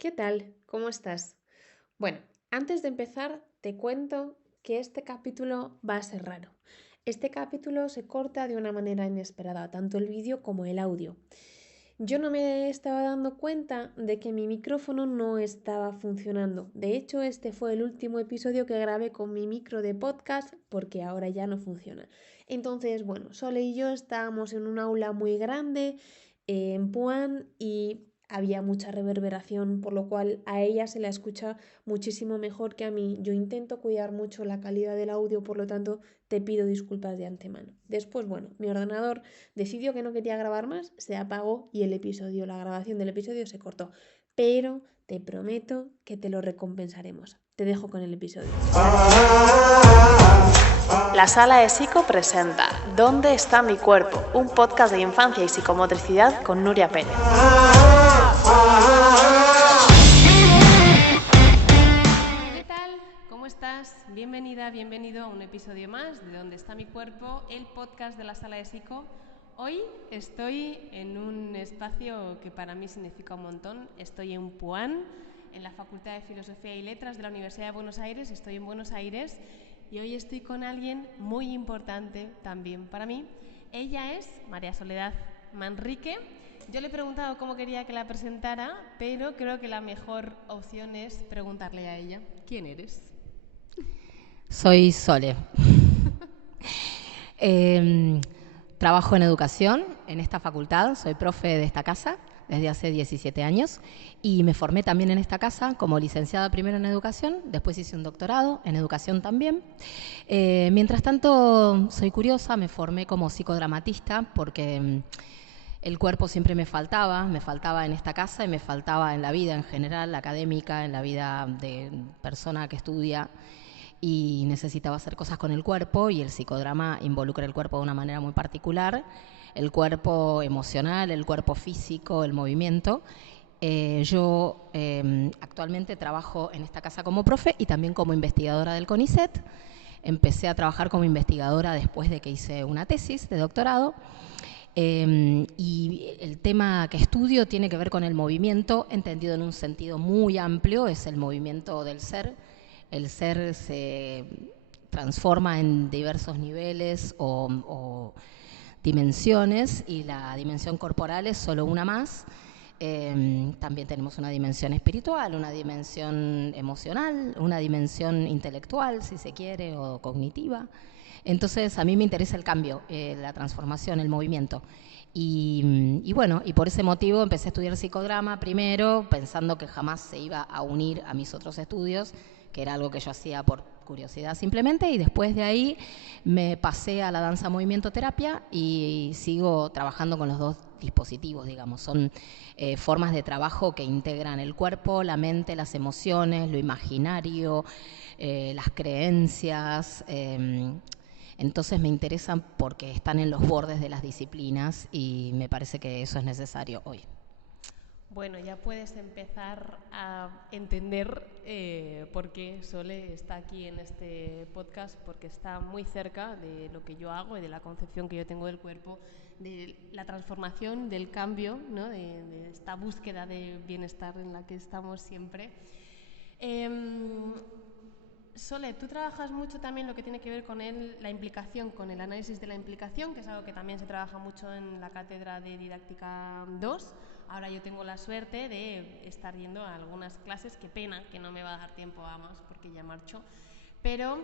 ¿Qué tal? ¿Cómo estás? Bueno, antes de empezar, te cuento que este capítulo va a ser raro. Este capítulo se corta de una manera inesperada, tanto el vídeo como el audio. Yo no me estaba dando cuenta de que mi micrófono no estaba funcionando. De hecho, este fue el último episodio que grabé con mi micro de podcast porque ahora ya no funciona. Entonces, bueno, Sole y yo estábamos en un aula muy grande en Puan y había mucha reverberación, por lo cual a ella se la escucha muchísimo mejor que a mí. Yo intento cuidar mucho la calidad del audio, por lo tanto te pido disculpas de antemano. Después, bueno, mi ordenador decidió que no quería grabar más, se apagó y la grabación del episodio se cortó. Pero te prometo que te lo recompensaremos. Te dejo con el episodio. La Sala de Psico presenta ¿Dónde está mi cuerpo? Un podcast de infancia y psicomotricidad con Nuria Pérez. ¿Qué tal? ¿Cómo estás? Bienvenida, bienvenido a un episodio más de ¿Dónde está mi cuerpo? El podcast de la Sala de Psico. Hoy estoy en un espacio que para mí significa un montón. Estoy en Puan, en la Facultad de Filosofía y Letras de la Universidad de Buenos Aires. Estoy en Buenos Aires y hoy estoy con alguien muy importante también para mí. Ella es María Soledad Manrique. Yo le he preguntado cómo quería que la presentara, pero creo que la mejor opción es preguntarle a ella. ¿Quién eres? Soy Sole. Trabajo en educación en esta facultad, soy profe de esta casa desde hace 17 años y me formé también en esta casa como licenciada primero en educación, después hice un doctorado en educación también. Mientras tanto, soy curiosa, me formé como psicodramatista porque el cuerpo siempre me faltaba en esta casa y me faltaba en la vida en general, académica, en la vida de persona que estudia, y necesitaba hacer cosas con el cuerpo, y el psicodrama involucra el cuerpo de una manera muy particular, el cuerpo emocional, el cuerpo físico, el movimiento. Yo actualmente trabajo en esta casa como profe y también como investigadora del CONICET. Empecé a trabajar como investigadora después de que hice una tesis de doctorado. Y el tema que estudio tiene que ver con el movimiento, entendido en un sentido muy amplio, es el movimiento del ser. El ser se transforma en diversos niveles o dimensiones, y la dimensión corporal es solo una más. También tenemos una dimensión espiritual, una dimensión emocional, una dimensión intelectual, si se quiere, o cognitiva. Entonces, a mí me interesa el cambio, la transformación, el movimiento. Y bueno, y por ese motivo empecé a estudiar psicodrama primero, pensando que jamás se iba a unir a mis otros estudios, que era algo que yo hacía por curiosidad simplemente, y después de ahí me pasé a la danza-movimiento-terapia y sigo trabajando con los dos dispositivos, digamos. Son formas de trabajo que integran el cuerpo, la mente, las emociones, lo imaginario, las creencias. Entonces me interesan porque están en los bordes de las disciplinas y me parece que eso es necesario hoy. Bueno, ya puedes empezar a entender por qué Sole está aquí en este podcast, porque está muy cerca de lo que yo hago y de la concepción que yo tengo del cuerpo, de la transformación, del cambio, ¿no? de esta búsqueda de bienestar en la que estamos siempre. Sole, tú trabajas mucho también lo que tiene que ver con la implicación, con el análisis de la implicación, que es algo que también se trabaja mucho en la cátedra de Didáctica 2. Ahora yo tengo la suerte de estar yendo a algunas clases, qué pena que no me va a dar tiempo a más porque ya marcho, pero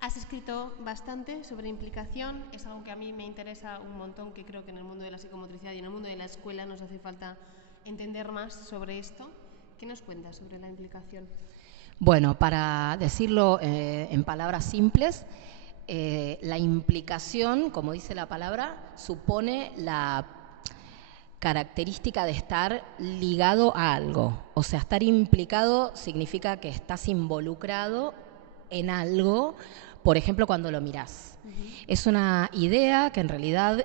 has escrito bastante sobre implicación, es algo que a mí me interesa un montón, que creo que en el mundo de la psicomotricidad y en el mundo de la escuela nos hace falta entender más sobre esto. ¿Qué nos cuentas sobre la implicación? Bueno, para decirlo en palabras simples, la implicación, como dice la palabra, supone la característica de estar ligado a algo. O sea, estar implicado significa que estás involucrado en algo, por ejemplo, cuando lo mirás. Es una idea que en realidad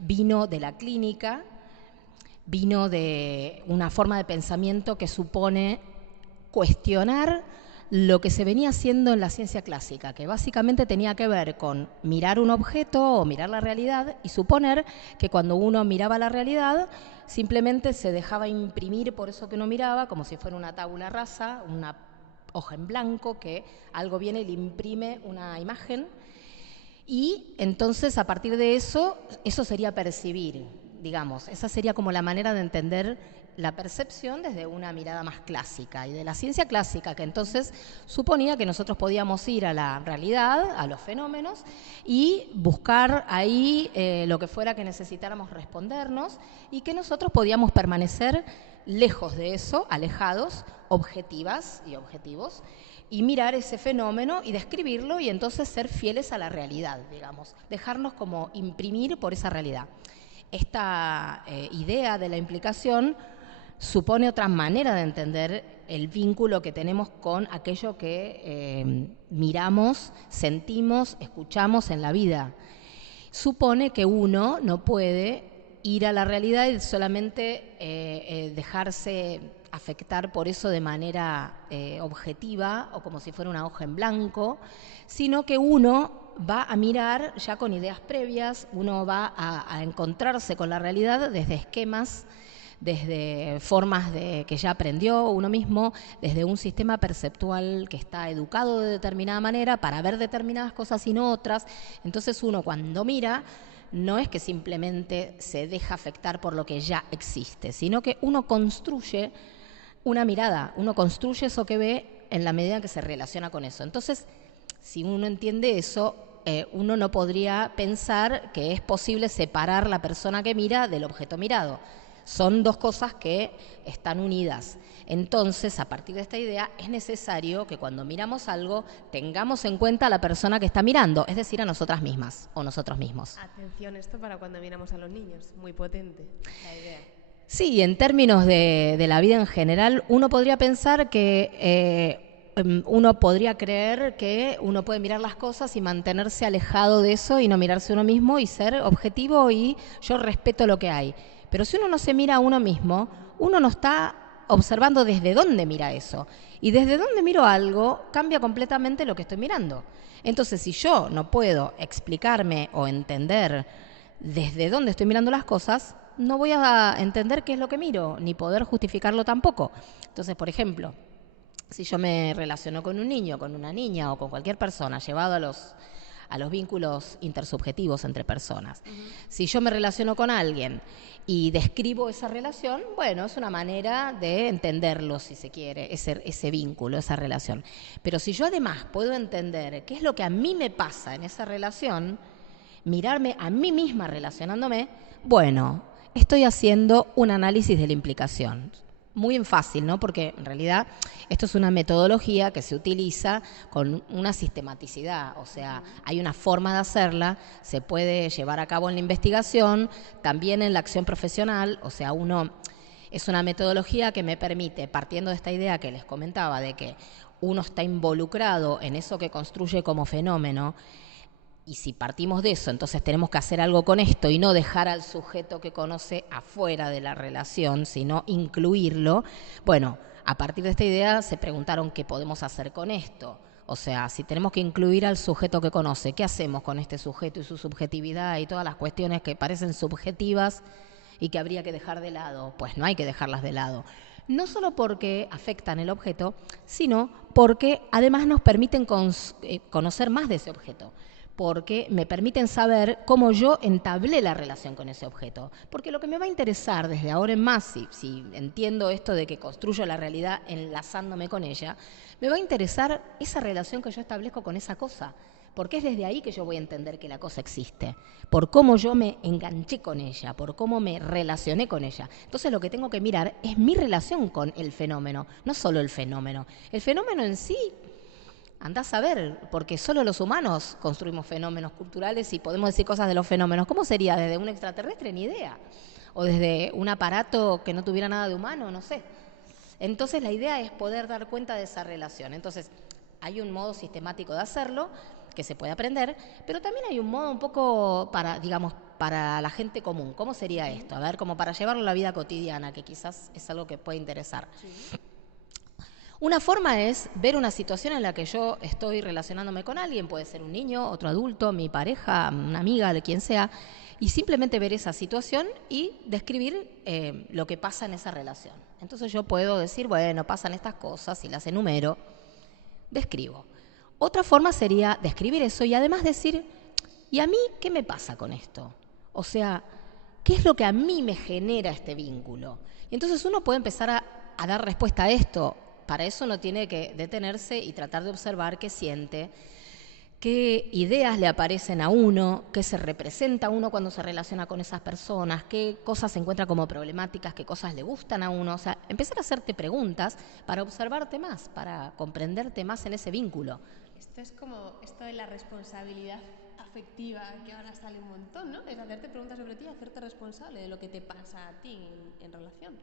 vino de la clínica, vino de una forma de pensamiento que supone cuestionar lo que se venía haciendo en la ciencia clásica, que básicamente tenía que ver con mirar un objeto o mirar la realidad y suponer que cuando uno miraba la realidad simplemente se dejaba imprimir por eso que uno miraba, como si fuera una tabula rasa, una hoja en blanco, que algo viene y le imprime una imagen. Y entonces, a partir de eso sería percibir, digamos. Esa sería como la manera de entender la percepción desde una mirada más clásica y de la ciencia clásica, que entonces suponía que nosotros podíamos ir a la realidad, a los fenómenos, y buscar ahí lo que fuera que necesitáramos respondernos y que nosotros podíamos permanecer lejos de eso, alejados, objetivas y objetivos, y mirar ese fenómeno y describirlo y entonces ser fieles a la realidad, digamos, dejarnos como imprimir por esa realidad. Esta idea de la implicación supone otra manera de entender el vínculo que tenemos con aquello que miramos, sentimos, escuchamos en la vida. Supone que uno no puede ir a la realidad y solamente dejarse afectar por eso de manera objetiva o como si fuera una hoja en blanco, sino que uno va a mirar ya con ideas previas, uno va a encontrarse con la realidad desde esquemas, desde formas que ya aprendió uno mismo, desde un sistema perceptual que está educado de determinada manera para ver determinadas cosas y no otras. Entonces uno cuando mira no es que simplemente se deja afectar por lo que ya existe, sino que uno construye una mirada, uno construye eso que ve en la medida que se relaciona con eso. Entonces, si uno entiende eso, uno no podría pensar que es posible separar la persona que mira del objeto mirado. Son dos cosas que están unidas. Entonces, a partir de esta idea, es necesario que cuando miramos algo tengamos en cuenta a la persona que está mirando, es decir, a nosotras mismas o nosotros mismos. Atención, esto para cuando miramos a los niños, muy potente la idea. Sí, en términos de la vida en general, uno podría pensar que uno podría creer que uno puede mirar las cosas y mantenerse alejado de eso y no mirarse uno mismo y ser objetivo y yo respeto lo que hay. Pero si uno no se mira a uno mismo, uno no está observando desde dónde mira eso. Y desde dónde miro algo cambia completamente lo que estoy mirando. Entonces, si yo no puedo explicarme o entender desde dónde estoy mirando las cosas, no voy a entender qué es lo que miro, ni poder justificarlo tampoco. Entonces, por ejemplo, si yo me relaciono con un niño, con una niña o con cualquier persona, llevado a los vínculos intersubjetivos entre personas. Si yo me relaciono con alguien y describo esa relación, bueno, es una manera de entenderlo, si se quiere, ese vínculo, esa relación. Pero si yo además puedo entender qué es lo que a mí me pasa en esa relación, mirarme a mí misma relacionándome, bueno, estoy haciendo un análisis de la implicación. Muy fácil, ¿no? Porque en realidad esto es una metodología que se utiliza con una sistematicidad, o sea, hay una forma de hacerla, se puede llevar a cabo en la investigación, también en la acción profesional, o sea, es una metodología que me permite, partiendo de esta idea que les comentaba, de que uno está involucrado en eso que construye como fenómeno. Y si partimos de eso, entonces tenemos que hacer algo con esto y no dejar al sujeto que conoce afuera de la relación, sino incluirlo. Bueno, a partir de esta idea se preguntaron qué podemos hacer con esto. O sea, si tenemos que incluir al sujeto que conoce, ¿qué hacemos con este sujeto y su subjetividad y todas las cuestiones que parecen subjetivas y que habría que dejar de lado? Pues no hay que dejarlas de lado. No solo porque afectan el objeto, sino porque además nos permiten conocer más de ese objeto. Porque me permiten saber cómo yo entablé la relación con ese objeto. Porque lo que me va a interesar desde ahora en más, si entiendo esto de que construyo la realidad enlazándome con ella, me va a interesar esa relación que yo establezco con esa cosa. Porque es desde ahí que yo voy a entender que la cosa existe. Por cómo yo me enganché con ella, por cómo me relacioné con ella. Entonces lo que tengo que mirar es mi relación con el fenómeno, no solo el fenómeno. El fenómeno en sí, andás a ver, porque solo los humanos construimos fenómenos culturales y podemos decir cosas de los fenómenos. ¿Cómo sería? ¿Desde un extraterrestre? Ni idea. ¿O desde un aparato que no tuviera nada de humano? No sé. Entonces la idea es poder dar cuenta de esa relación. Entonces hay un modo sistemático de hacerlo que se puede aprender, pero también hay un modo un poco para, digamos, para la gente común. ¿Cómo sería esto? A ver, como para llevarlo a la vida cotidiana, que quizás es algo que puede interesar. Sí. Una forma es ver una situación en la que yo estoy relacionándome con alguien, puede ser un niño, otro adulto, mi pareja, una amiga, de quien sea, y simplemente ver esa situación y describir lo que pasa en esa relación. Entonces yo puedo decir, bueno, pasan estas cosas y las enumero, describo. Otra forma sería describir eso y además decir, ¿y a mí qué me pasa con esto? O sea, ¿qué es lo que a mí me genera este vínculo? Y entonces uno puede empezar a dar respuesta a esto. Para eso uno tiene que detenerse y tratar de observar qué siente, qué ideas le aparecen a uno, qué se representa a uno cuando se relaciona con esas personas, qué cosas se encuentra como problemáticas, qué cosas le gustan a uno. O sea, empezar a hacerte preguntas para observarte más, para comprenderte más en ese vínculo. Esto es como esto de la responsabilidad afectiva, que ahora sale un montón, ¿no? Es hacerte preguntas sobre ti y hacerte responsable de lo que te pasa a ti en relación.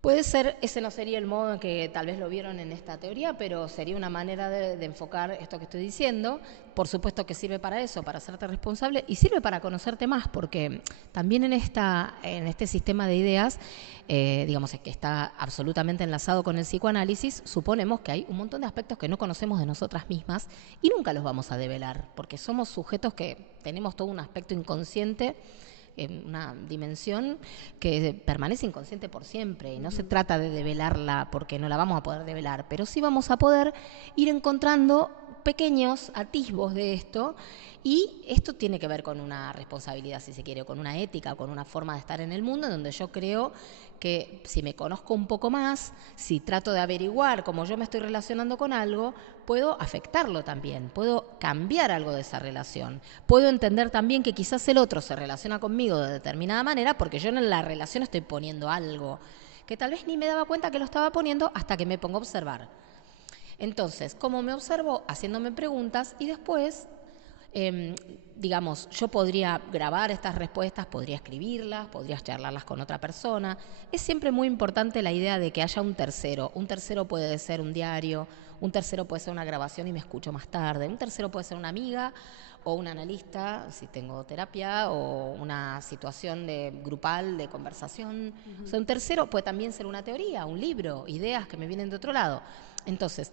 Puede ser, ese no sería el modo en que tal vez lo vieron en esta teoría, pero sería una manera de enfocar esto que estoy diciendo. Por supuesto que sirve para eso, para hacerte responsable, y sirve para conocerte más, porque también en este sistema de ideas, digamos que está absolutamente enlazado con el psicoanálisis, suponemos que hay un montón de aspectos que no conocemos de nosotras mismas y nunca los vamos a develar, porque somos sujetos que tenemos todo un aspecto inconsciente, una dimensión que permanece inconsciente por siempre y no se trata de develarla porque no la vamos a poder develar, pero sí vamos a poder ir encontrando pequeños atisbos de esto y esto tiene que ver con una responsabilidad, si se quiere, con una ética, con una forma de estar en el mundo en donde yo creo que si me conozco un poco más, si trato de averiguar cómo yo me estoy relacionando con algo, puedo afectarlo también, puedo cambiar algo de esa relación. Puedo entender también que quizás el otro se relaciona conmigo de determinada manera porque yo en la relación estoy poniendo algo que tal vez ni me daba cuenta que lo estaba poniendo hasta que me pongo a observar. Entonces, ¿cómo me observo? Haciéndome preguntas y después digamos, yo podría grabar estas respuestas, podría escribirlas, podría charlarlas con otra persona. Es siempre muy importante la idea de que haya un tercero. Un tercero puede ser un diario, un tercero puede ser una grabación y me escucho más tarde, un tercero puede ser una amiga o un analista, si tengo terapia, o una situación grupal de conversación. O sea, un tercero puede también ser una teoría, un libro, ideas que me vienen de otro lado. Entonces,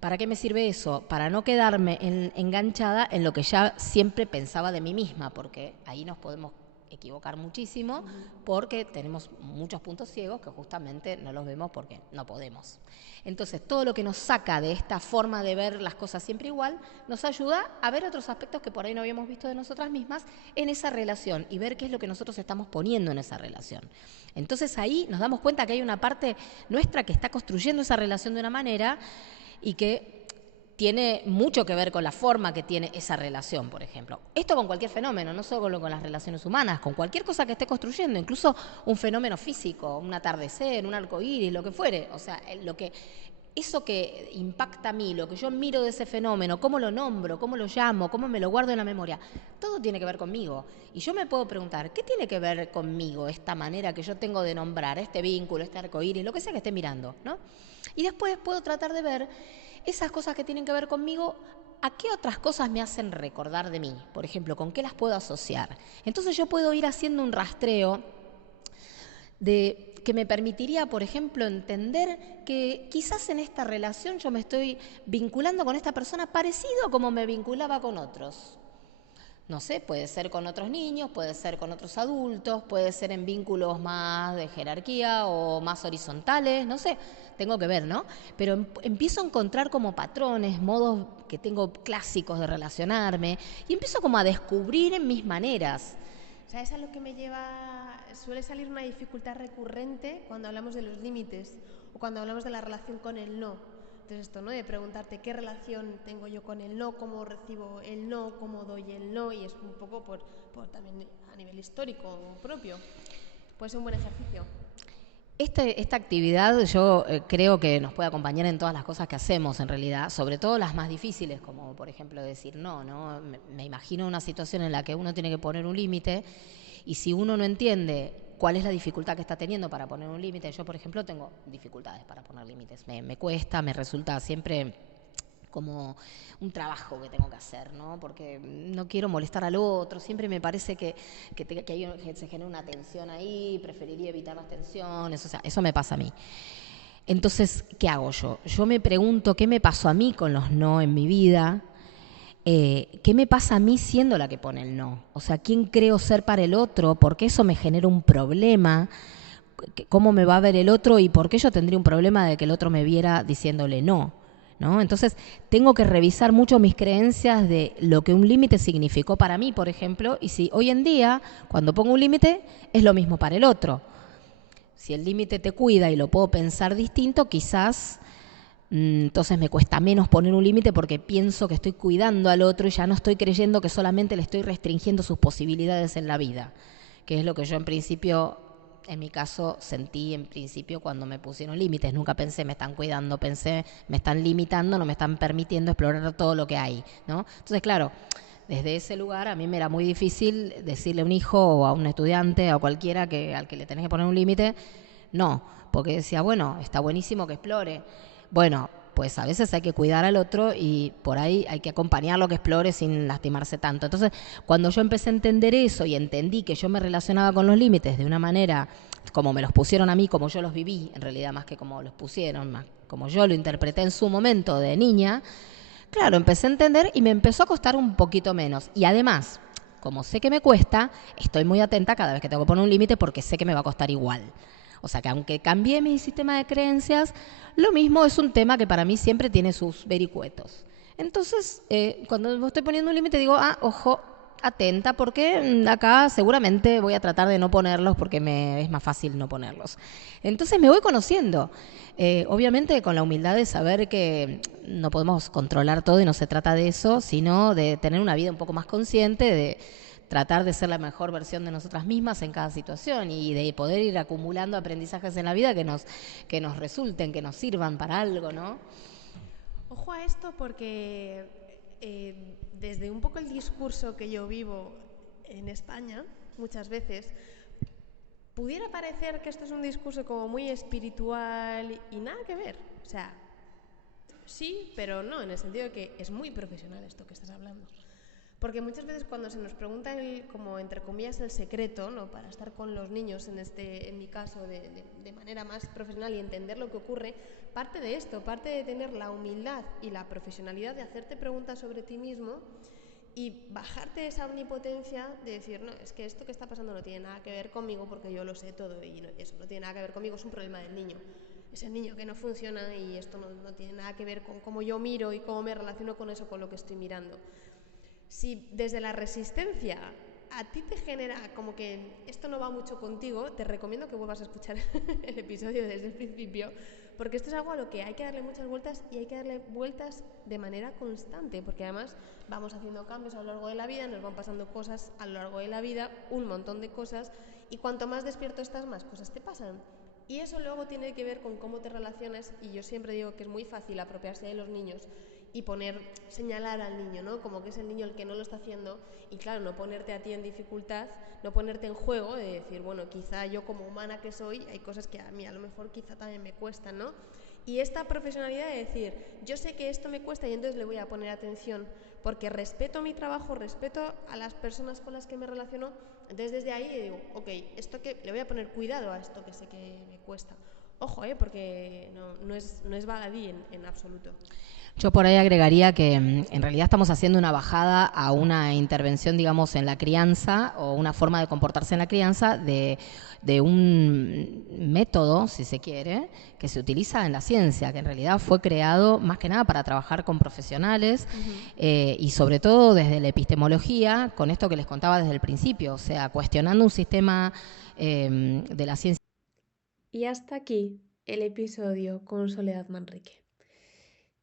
¿para qué me sirve eso? Para no quedarme enganchada en lo que ya siempre pensaba de mí misma, porque ahí nos podemos equivocar muchísimo, porque tenemos muchos puntos ciegos que justamente no los vemos porque no podemos. Entonces, todo lo que nos saca de esta forma de ver las cosas siempre igual, nos ayuda a ver otros aspectos que por ahí no habíamos visto de nosotras mismas en esa relación y ver qué es lo que nosotros estamos poniendo en esa relación. Entonces, ahí nos damos cuenta que hay una parte nuestra que está construyendo esa relación de una manera y que tiene mucho que ver con la forma que tiene esa relación, por ejemplo. Esto con cualquier fenómeno, no solo con las relaciones humanas, con cualquier cosa que esté construyendo, incluso un fenómeno físico, un atardecer, un arcoíris, lo que fuere. O sea, eso que impacta a mí, lo que yo miro de ese fenómeno, cómo lo nombro, cómo lo llamo, cómo me lo guardo en la memoria, todo tiene que ver conmigo. Y yo me puedo preguntar, ¿qué tiene que ver conmigo esta manera que yo tengo de nombrar este vínculo, este arcoíris, lo que sea que esté mirando, ¿no? Y después puedo tratar de ver esas cosas que tienen que ver conmigo, ¿a qué otras cosas me hacen recordar de mí? Por ejemplo, ¿con qué las puedo asociar? Entonces yo puedo ir haciendo un rastreo que me permitiría, por ejemplo, entender que quizás en esta relación yo me estoy vinculando con esta persona parecido a como me vinculaba con otros. No sé, puede ser con otros niños, puede ser con otros adultos, puede ser en vínculos más de jerarquía o más horizontales, no sé, tengo que ver, ¿no? Pero empiezo a encontrar como patrones, modos que tengo clásicos de relacionarme y empiezo como a descubrir en mis maneras. O sea, es a lo que me lleva, suele salir una dificultad recurrente cuando hablamos de los límites o cuando hablamos de la relación con el no. Entonces esto, ¿no? De preguntarte qué relación tengo yo con el no, cómo recibo el no, cómo doy el no, y es un poco por también a nivel histórico propio. Puede ser un buen ejercicio. Esta actividad yo creo que nos puede acompañar en todas las cosas que hacemos en realidad, sobre todo las más difíciles, como por ejemplo decir no, ¿no? Me imagino una situación en la que uno tiene que poner un límite y si uno no entiende cuál es la dificultad que está teniendo para poner un límite, yo por ejemplo tengo dificultades para poner límites, me cuesta, me resulta siempre como un trabajo que tengo que hacer, ¿no? Porque no quiero molestar al otro, siempre me parece que se genera una tensión ahí, preferiría evitar las tensiones, o sea, eso me pasa a mí. Entonces, ¿qué hago yo? Yo me pregunto qué me pasó a mí con los no en mi vida, qué me pasa a mí siendo la que pone el no. O sea, ¿quién creo ser para el otro? ¿Por qué eso me genera un problema? ¿Cómo me va a ver el otro? ¿Y por qué yo tendría un problema de que el otro me viera diciéndole no? ¿No? Entonces, tengo que revisar mucho mis creencias de lo que un límite significó para mí, por ejemplo, y si hoy en día, cuando pongo un límite, es lo mismo para el otro. Si el límite te cuida y lo puedo pensar distinto, quizás entonces me cuesta menos poner un límite porque pienso que estoy cuidando al otro y ya no estoy creyendo que solamente le estoy restringiendo sus posibilidades en la vida, que es lo que yo en principio, en mi caso, sentí en principio cuando me pusieron límites. Nunca pensé me están cuidando, pensé me están limitando, no me están permitiendo explorar todo lo que hay, ¿no? Entonces, claro, desde ese lugar a mí me era muy difícil decirle a un hijo o a un estudiante o a cualquiera al que le tenés que poner un límite, no, porque decía, bueno, está buenísimo que explore. Bueno, pues a veces hay que cuidar al otro y por ahí hay que acompañarlo que explore sin lastimarse tanto. Entonces, cuando yo empecé a entender eso y entendí que yo me relacionaba con los límites de una manera como me los pusieron a mí, como yo los viví, en realidad más que como los pusieron, más como yo lo interpreté en su momento de niña, claro, empecé a entender y me empezó a costar un poquito menos. Y además, como sé que me cuesta, estoy muy atenta cada vez que tengo que poner un límite porque sé que me va a costar igual. O sea que aunque cambié mi sistema de creencias, lo mismo es un tema que para mí siempre tiene sus vericuetos. Entonces, cuando estoy poniendo un límite digo, ojo, atenta, porque acá seguramente voy a tratar de no ponerlos porque me es más fácil no ponerlos. Entonces me voy conociendo. Obviamente con la humildad de saber que no podemos controlar todo y no se trata de eso, sino de tener una vida un poco más consciente, de tratar de ser la mejor versión de nosotras mismas en cada situación y de poder ir acumulando aprendizajes en la vida que nos resulten, que nos sirvan para algo, ¿no? Ojo a esto porque desde un poco el discurso que yo vivo en España, muchas veces, pudiera parecer que esto es un discurso como muy espiritual y nada que ver. O sea, sí, pero no, en el sentido de que es muy profesional esto que estás hablando. Porque muchas veces cuando se nos pregunta como entre comillas el secreto, ¿no?, para estar con los niños en mi caso de manera más profesional y entender lo que ocurre, parte de esto, parte de tener la humildad y la profesionalidad de hacerte preguntas sobre ti mismo y bajarte esa omnipotencia de decir, no, es que esto que está pasando no tiene nada que ver conmigo porque yo lo sé todo y eso no tiene nada que ver conmigo, es un problema del niño. Es el niño que no funciona y esto no tiene nada que ver con cómo yo miro y cómo me relaciono con eso, con lo que estoy mirando. Si desde la resistencia a ti te genera como que esto no va mucho contigo, te recomiendo que vuelvas a escuchar el episodio desde el principio, porque esto es algo a lo que hay que darle muchas vueltas y hay que darle vueltas de manera constante, porque además vamos haciendo cambios a lo largo de la vida, nos van pasando cosas a lo largo de la vida, un montón de cosas, y cuanto más despierto estás, más cosas te pasan. Y eso luego tiene que ver con cómo te relacionas, y yo siempre digo que es muy fácil apropiarse de los niños y señalar al niño, ¿no?, como que es el niño el que no lo está haciendo, y claro, no ponerte a ti en dificultad, no ponerte en juego de decir, bueno, quizá yo como humana que soy, hay cosas que a mí a lo mejor quizá también me cuestan, ¿no? Y esta profesionalidad de decir, yo sé que esto me cuesta y entonces le voy a poner atención, porque respeto mi trabajo, respeto a las personas con las que me relaciono, entonces desde ahí digo, ok, esto que le voy a poner cuidado a esto que sé que me cuesta. Ojo, porque no es baladí en absoluto. Yo por ahí agregaría que en realidad estamos haciendo una bajada a una intervención, digamos, en la crianza o una forma de comportarse en la crianza de un método, si se quiere, que se utiliza en la ciencia, que en realidad fue creado más que nada para trabajar con profesionales y sobre todo desde la epistemología, con esto que les contaba desde el principio, o sea, cuestionando un sistema de la ciencia. Y hasta aquí el episodio con Soledad Manrique.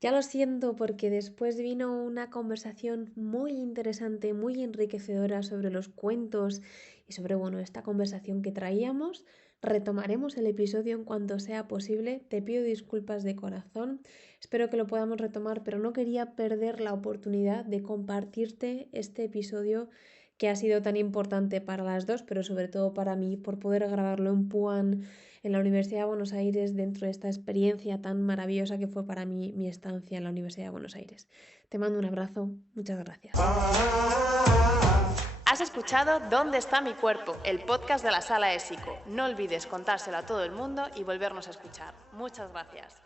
Ya lo siento porque después vino una conversación muy interesante, muy enriquecedora sobre los cuentos y sobre, esta conversación que traíamos. Retomaremos el episodio en cuanto sea posible. Te pido disculpas de corazón. Espero que lo podamos retomar, pero no quería perder la oportunidad de compartirte este episodio que ha sido tan importante para las dos, pero sobre todo para mí, por poder grabarlo en Puan, en la Universidad de Buenos Aires, dentro de esta experiencia tan maravillosa que fue para mí mi estancia en la Universidad de Buenos Aires. Te mando un abrazo, muchas gracias. Has escuchado ¿Dónde está mi cuerpo?, el podcast de la Sala de Psico. No olvides contárselo a todo el mundo y volvernos a escuchar. Muchas gracias.